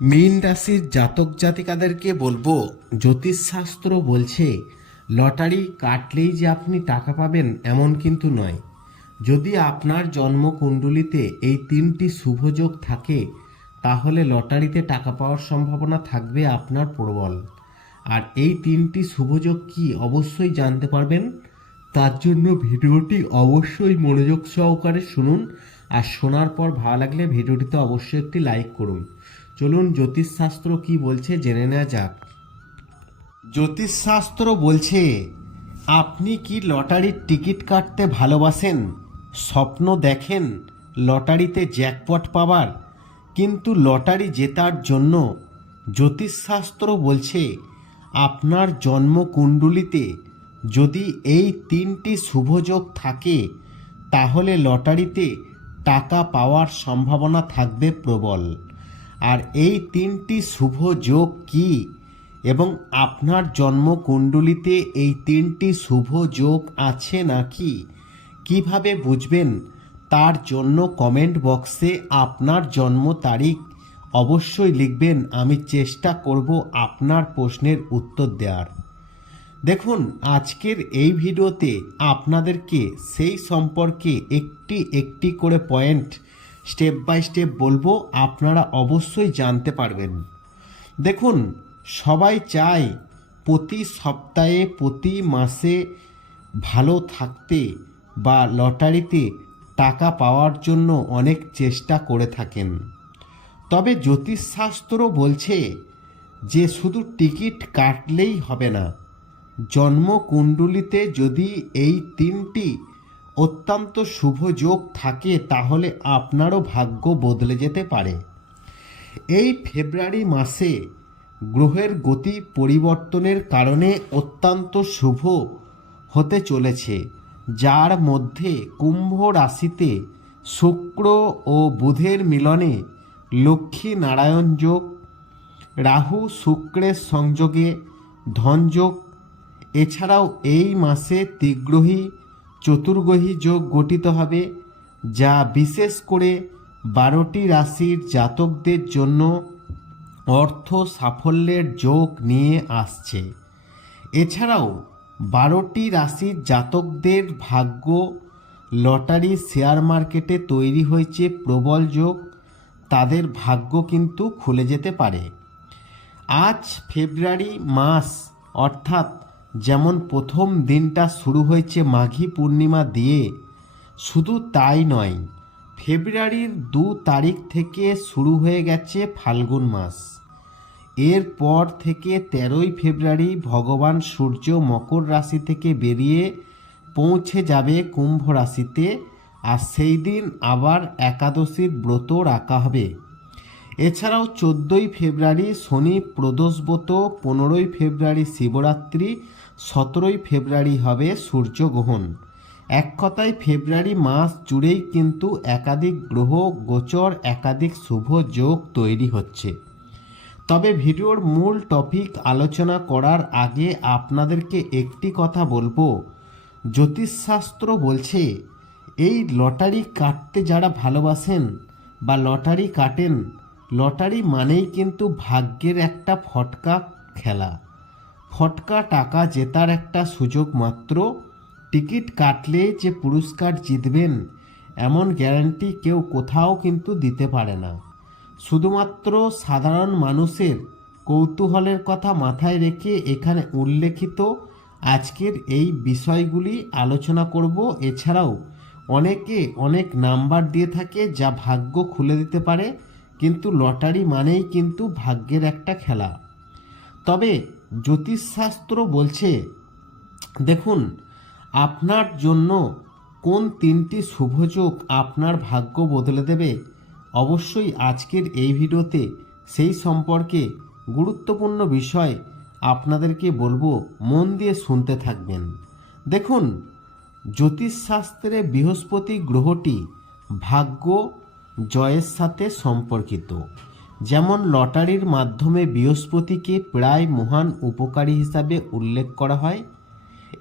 মীন রাশির জাতক জাতিকাদেরকে বলব, জ্যোতিষশাস্ত্র বলছে, লটারি কাটলেই যে আপনি টাকা পাবেন এমন কিন্তু নয়। যদি আপনার জন্মকুণ্ডলিতে এই তিনটি শুভযোগ থাকে, তাহলে লটারিতে টাকা পাওয়ার সম্ভাবনা থাকবে আপনার প্রবল। আর এই তিনটি শুভযোগ কি অবশ্যই জানতে পারবেন? তার জন্য ভিডিওটি অবশ্যই মনোযোগ সহকারে শুনুন। আর শোনার পর ভালো লাগলে ভিডিওটিতে অবশ্যই একটি লাইক করুন। চলুন জ্যোতিষশাস্ত্র কি বলছে জেনে নেওয়া যাক। জ্যোতিষশাস্ত্র বলছে, আপনি কি লটারির টিকিট কাটতে ভালোবাসেন? স্বপ্ন দেখেন, লটারিতে জ্যাকপট পাবার। কিন্তু লটারি জেতার জন্য জ্যোতিষশাস্ত্র বলছে, আপনার জন্মকুণ্ডলিতে যদি এই তিনটি শুভযোগ থাকে, তাহলে লটারিতে টাকা পাওয়ার সম্ভাবনা থাকবে প্রবল। আর এই তিনটি শুভ যোগ কি? এবং আপনার জন্মকুণ্ডলিতে এই তিনটি শুভ যোগ আছে নাকি? কীভাবে বুঝবেন? তার জন্য কমেন্ট বক্সে আপনার জন্ম তারিখ অবশ্যই লিখবেন। আমি চেষ্টা করব আপনার প্রশ্নের উত্তর দেওয়ার দেখুন, আজকের এই ভিডিওতে আপনাদেরকে সেই সম্পর্কে একটি একটি করে পয়েন্ট স্টেপ বাই স্টেপ বলব, আপনারা অবশ্যই জানতে পারবেন। দেখুন, সবাই চায় প্রতি সপ্তাহে, প্রতি মাসে ভালো থাকতে বা লটারিতে টাকা পাওয়ার জন্য অনেক চেষ্টা করে থাকেন। তবে জ্যোতিষশাস্ত্র বলছে যে শুধু টিকিট কাটলেই হবে না, জন্মকুণ্ডলিতে যদি এই তিনটি অত্যন্ত শুভ যোগ থাকে তাহলে আপনারও ভাগ্য বদলে যেতে পারে। এই ফেব্রুয়ারি মাসে গ্রহের গতি পরিবর্তনের কারণে অত্যন্ত শুভ হতে চলেছে, যার মধ্যে কুম্ভ রাশিতে শুক্র ও বুধের মিলনে লক্ষ্মী নারায়ণ যোগ, রাহু শুক্রের সংযোগে ধনযোগ, এছাড়াও এই মাসে ত্রিগ্রহী চতুর্গ্রহী যোগ গঠিত হবে, যা বিশেষ করে বারোটি রাশির জাতকদের জন্য অর্থ সাফল্যের যোগ নিয়ে আসছে। এছাড়াও বারোটি রাশির জাতকদের ভাগ্য লটারি শেয়ার মার্কেটে তৈরি হয়েছে প্রবল যোগ, তাদের ভাগ্য কিন্তু খুলে যেতে পারে। আজ ফেব্রুয়ারি মাস, অর্থাৎ যেমন প্রথম দিনটা শুরু হয়েছে মাঘী পূর্ণিমা দিয়ে, শুধু তাই নয়, ফেব্রুয়ারির দু তারিখ থেকে শুরু হয়ে গেছে ফাল্গুন মাস। এরপর থেকে তেরোই ফেব্রুয়ারি ভগবান সূর্য মকর রাশি থেকে বেরিয়ে পৌঁছে যাবে কুম্ভ রাশিতে আর সেই দিন আবার একাদশীর ব্রত রাখা হবে। এছাড়াও চোদ্দোই ফেব্রুয়ারি শনি প্রদোষব্রত পনেরোই ফেব্রুয়ারি শিবরাত্রি সতেরোই ফেব্রুয়ারি হবে সূর্যগ্রহণ। এক কথায় ফেব্রুয়ারি মাস জুড়েই কিন্তু একাধিক গ্রহ, গোচর, একাধিক শুভ যোগ তৈরি হচ্ছে। তবে ভিডিওর মূল টপিক আলোচনা করার আগে আপনাদেরকে একটি কথা বলব। জ্যোতিষশাস্ত্র বলছে, এই লটারি কাটতে যারা ভালোবাসেন বা লটারি কাটেন, লটারি মানেই কিন্তু ভাগ্যের একটা ফটকা খেলা। ফটকা টাকা জেতার একটা সুযোগ মাত্র। টিকিট কাটলে যে পুরস্কার জিতবেন, এমন গ্যারান্টি কেউ কোথাও কিন্তু দিতে পারে না। শুধুমাত্র সাধারণ মানুষের কৌতূহলের কথা মাথায় রেখে এখানে উল্লেখিত আজকের এই বিষয়গুলি আলোচনা করব। এছাড়াও অনেকে অনেক নাম্বার দিয়ে থাকে যা ভাগ্য খুলে দিতে পারে, কিন্তু লটারি মানেই কিন্তু ভাগ্যের একটা খেলা। তবে জ্যোতিষশাস্ত্র বলছে, দেখুন, আপনার জন্য কোন তিনটি শুভযোগ আপনার ভাগ্য বদলে দেবে? অবশ্যই আজকের এই ভিডিওতে সেই সম্পর্কে গুরুত্বপূর্ণ বিষয় আপনাদেরকে বলব, মন দিয়ে শুনতে থাকবেন। দেখুন, জ্যোতিষশাস্ত্রে বৃহস্পতি গ্রহটি ভাগ্য, জয়ের সাথে সম্পর্কিত। যেমন লটারির মাধ্যমে বৃহস্পতিকে প্রায় মহান উপকারী হিসাবে উল্লেখ করা হয়,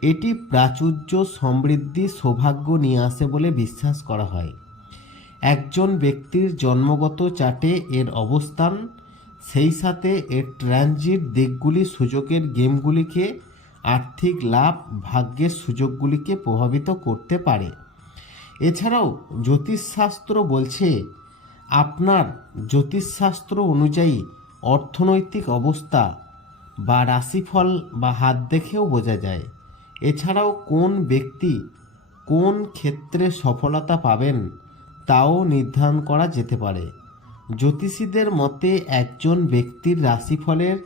এটি প্রাচুর্য সমৃদ্ধি সৌভাগ্য নিয়ে আসে বলে বিশ্বাস করা হয়। একজন ব্যক্তির জন্মগত চাটে এর অবস্থান, সেই সাথে এর ট্রানজিট দিকগুলি সুযোগের গেমগুলিকে, আর্থিক লাভ, ভাগ্যের সুযোগগুলিকে প্রভাবিত করতে পারে। এছাড়াও জ্যোতিষশাস্ত্র বলছে আপনার জ্যোতিষশাস্ত্র অনুযায়ী অর্থনৈতিক অবস্থা বা রাশিফল বা হাত দেখেও বোঝা যায়। এছাড়াও কোন ব্যক্তি কোন ক্ষেত্রে সফলতা পাবেন তাও নির্ধারণ করা যেতে পারে। জ্যোতিষীদের মতে একজন ব্যক্তির রাশিফলের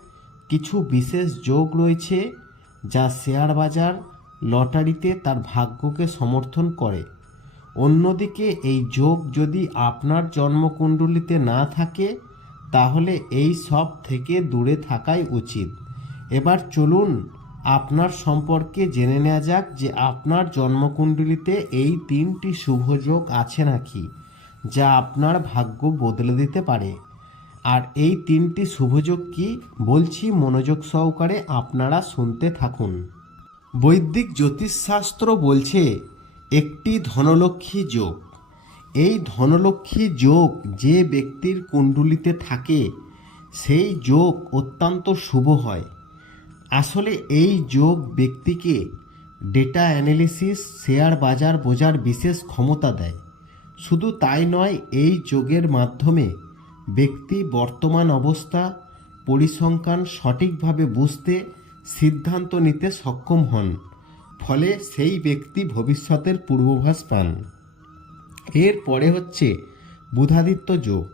কিছু বিশেষ যোগ রয়েছে যা শেয়ার বাজার, লটারিতে তার ভাগ্যকে সমর্থন করে। অন্যদিকে এই যোগ যদি আপনার জন্মকুণ্ডলিতে না থাকে, তাহলে এই সব থেকে দূরে থাকাই উচিত। এবার চলুন আপনার সম্পর্কে জেনে নেওয়া যাক যে আপনার জন্মকুণ্ডলিতে এই তিনটি শুভযোগ আছে নাকি, যা আপনার ভাগ্য বদলে দিতে পারে। আর এই তিনটি শুভযোগ কি বলছি মনোযোগ সহকারে আপনারা শুনতে থাকুন। বৈদিক জ্যোতিষশাস্ত্র বলছে একটি ধনলক্ষ্মী যোগ। এই ধনলক্ষ্মী যোগ যে ব্যক্তির কুণ্ডুলিতে থাকে, সেই যোগ অত্যন্ত শুভ হয়। আসলে এই যোগ ব্যক্তিকে ডেটা অ্যানালিসিস, শেয়ার বাজার বোঝার বিশেষ ক্ষমতা দেয়। শুধু তাই নয়, এই যোগের মাধ্যমে ব্যক্তি বর্তমান অবস্থা, পরিসংখ্যান সঠিকভাবে বুঝতে সিদ্ধান্ত নিতে সক্ষম হন। ফলে সেই ব্যক্তি ভবিষ্যতের পূর্বাভাস পান। এর পরে হচ্ছে বুধাদিত্য যোগ।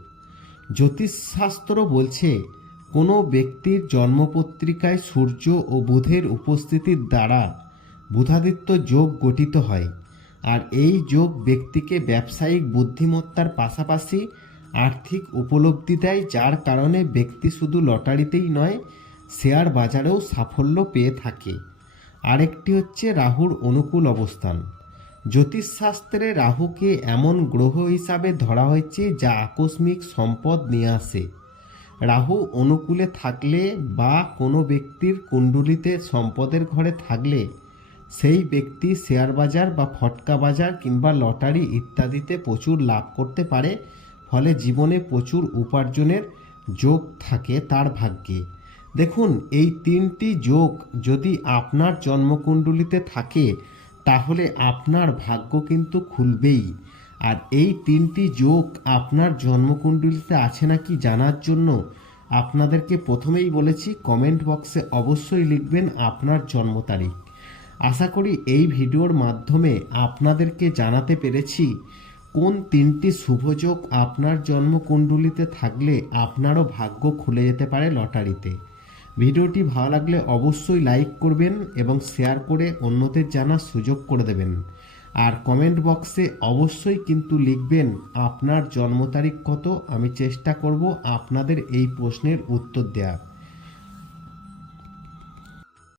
জ্যোতিষশাস্ত্র বলছে, কোনো ব্যক্তির জন্মপত্রিকায় সূর্য ও বুধের উপস্থিতির দ্বারা বুধাদিত্য যোগ গঠিত হয় আর এই যোগ ব্যক্তিকে ব্যবসায়িক বুদ্ধিমত্তার পাশাপাশি আর্থিক উপলব্ধি দেয় যার কারণে ব্যক্তি শুধু লটারিতেই নয়, শেয়ার বাজারেও সাফল্য পেয়ে থাকে। আরেকটি হচ্ছে রাহুর অনুকূল অবস্থান। জ্যোতিষশাস্ত্রে রাহুকে এমন গ্রহ হিসাবে ধরা হয়েছে যা আকস্মিক সম্পদ নিয়ে আসে। রাহু অনুকূলে থাকলে বা কোনো ব্যক্তির কুণ্ডলিতে সম্পদের ঘরে থাকলে সেই ব্যক্তি শেয়ার বাজার বা ফটকা বাজার কিংবা লটারি ইত্যাদিতে প্রচুর লাভ করতে পারে, ফলে জীবনে প্রচুর উপার্জনের যোগ থাকে তার ভাগ্যে। দেখুন, এই তিনটি যোগ যদি আপনার জন্মকুণ্ডলিতে থাকে, তাহলে আপনার ভাগ্য কিন্তু খুলবেই। আর এই তিনটি যোগ আপনার জন্মকুণ্ডলিতে আছে নাকি জানার জন্য আপনাদেরকে প্রথমেই বলেছি, কমেন্ট বক্সে অবশ্যই লিখবেন আপনার জন্ম তারিখ। আশা করি এই ভিডিওর মাধ্যমে আপনাদেরকে জানাতে পেরেছি, কোন তিনটি শুভযোগ আপনার জন্মকুণ্ডলিতে থাকলে আপনারও ভাগ্য খুলে যেতে পারে লটারিতে। ভিডিওটি ভালো লাগলে অবশ্যই লাইক করবেন এবং শেয়ার করে অন্যদের জানার সুযোগ করে দেবেন। আর কমেন্ট বক্সে অবশ্যই কিন্তু লিখবেন আপনার জন্ম তারিখ কত? আমি চেষ্টা করব আপনাদের এই প্রশ্নের উত্তর দেওয়ার।